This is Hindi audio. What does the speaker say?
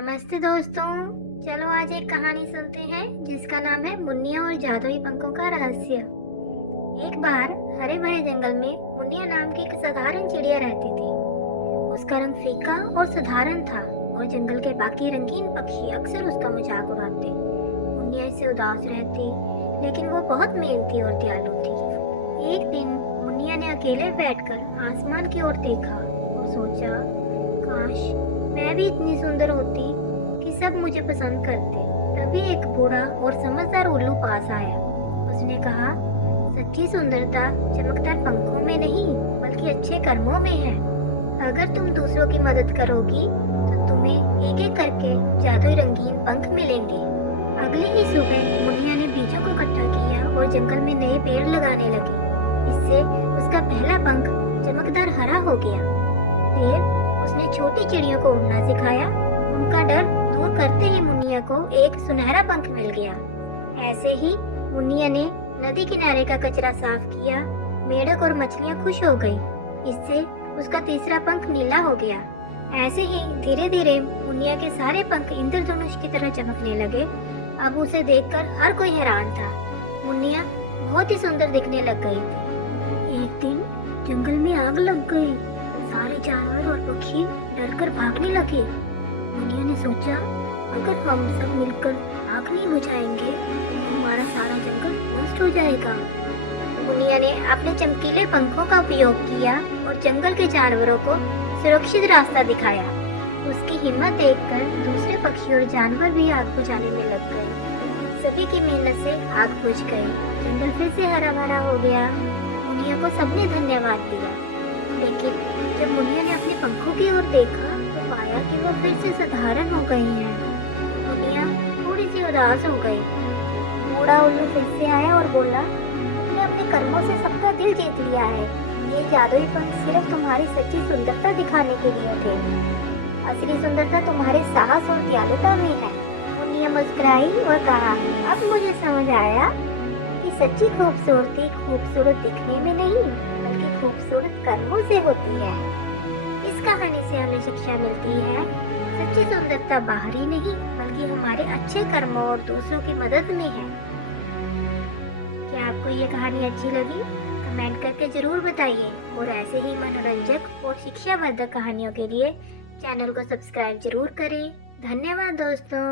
नमस्ते दोस्तों। चलो आज एक कहानी सुनते हैं जिसका नाम है मुन्निया और जादुई पंखों का रहस्य। एक बार हरे भरे जंगल में मुन्निया नाम की एक साधारण चिड़िया रहती थी। उसका रंग फीका और साधारण था और जंगल के बाकी रंगीन पक्षी अक्सर उसका मजाक उड़ाते। मुन्निया इससे उदास रहती, लेकिन वो बहुत मेहनती और दयालु थी। एक दिन मुन्निया ने अकेले बैठकर आसमान की ओर देखा और सोचा, काश मैं भी इतनी सुंदर होती कि सब मुझे पसंद करते। तभी एक बूढ़ा और समझदार उल्लू पास आया। उसने कहा, सच्ची सुंदरता चमकदार पंखों में नहीं बल्कि अच्छे कर्मों में है। अगर तुम दूसरों की मदद करोगी तो तुम्हें एक एक करके जादुई रंगीन पंख मिलेंगे। अगली ही सुबह मुन्निया ने बीजों को इकट्ठा किया और जंगल में नए पेड़ लगाने लगी। इससे उसका पहला पंख चमकदार हरा हो गया। फिर उसने छोटी चिड़ियों को उड़ना सिखाया। उनका डर दूर करते ही मुन्निया को एक सुनहरा पंख मिल गया। ऐसे ही मुन्निया ने नदी किनारे का कचरा साफ किया। मेढक और मछलियां खुश हो गई। इससे उसका तीसरा पंख नीला हो गया। ऐसे ही धीरे धीरे मुन्निया के सारे पंख इंद्रधनुष की तरह चमकने लगे। अब उसे देखकर हर कोई हैरान था। मुन्निया बहुत ही सुंदर दिखने लग गई थी। एक दिन जंगल में आग लग गई। सारे जानवर और पक्षी डरकर भागने लगे। मुन्निया ने सोचा, अगर हम सब मिलकर आग नहीं बुझाएंगे तो हमारा सारा जंगल नष्ट हो जाएगा। मुन्निया ने अपने चमकीले पंखों का उपयोग किया और जंगल के जानवरों को सुरक्षित रास्ता दिखाया। उसकी हिम्मत देखकर दूसरे पक्षी और जानवर भी आग बुझाने में लग गए। सभी की मेहनत से आग बुझ गई। जंगल फिर से हरा भरा हो गया। मुन्निया को सबने धन्यवाद दिया। लेकिन जब मुन्निया ने अपने पंखों की ओर देखा तो पाया कि वो फिर से साधारण हो गई हैं। मुन्निया थोड़ी सी उदास हो गई। बूढ़ा उल्लू फिर से आया और बोला, तुमने अपने कर्मों से सबका दिल जीत लिया है। ये जादुई पंख सिर्फ तुम्हारी सच्ची सुंदरता दिखाने के लिए थे। असली सुंदरता तुम्हारे साहस और दयालुता में है। मुन्निया मुस्कुराई और कहा, अब मुझे समझ आया कि सच्ची खूबसूरती खूबसूरत दिखने में नहीं बल्कि खूबसूरत कर्मों से होती है। इस कहानी से हमें शिक्षा मिलती है, सच्ची सुंदरता बाहरी नहीं बल्कि हमारे अच्छे कर्मों और दूसरों की मदद में है। क्या आपको ये कहानी अच्छी लगी? कमेंट करके जरूर बताइए और ऐसे ही मनोरंजक और शिक्षावर्धक कहानियों के लिए चैनल को सब्सक्राइब जरूर करें। धन्यवाद दोस्तों।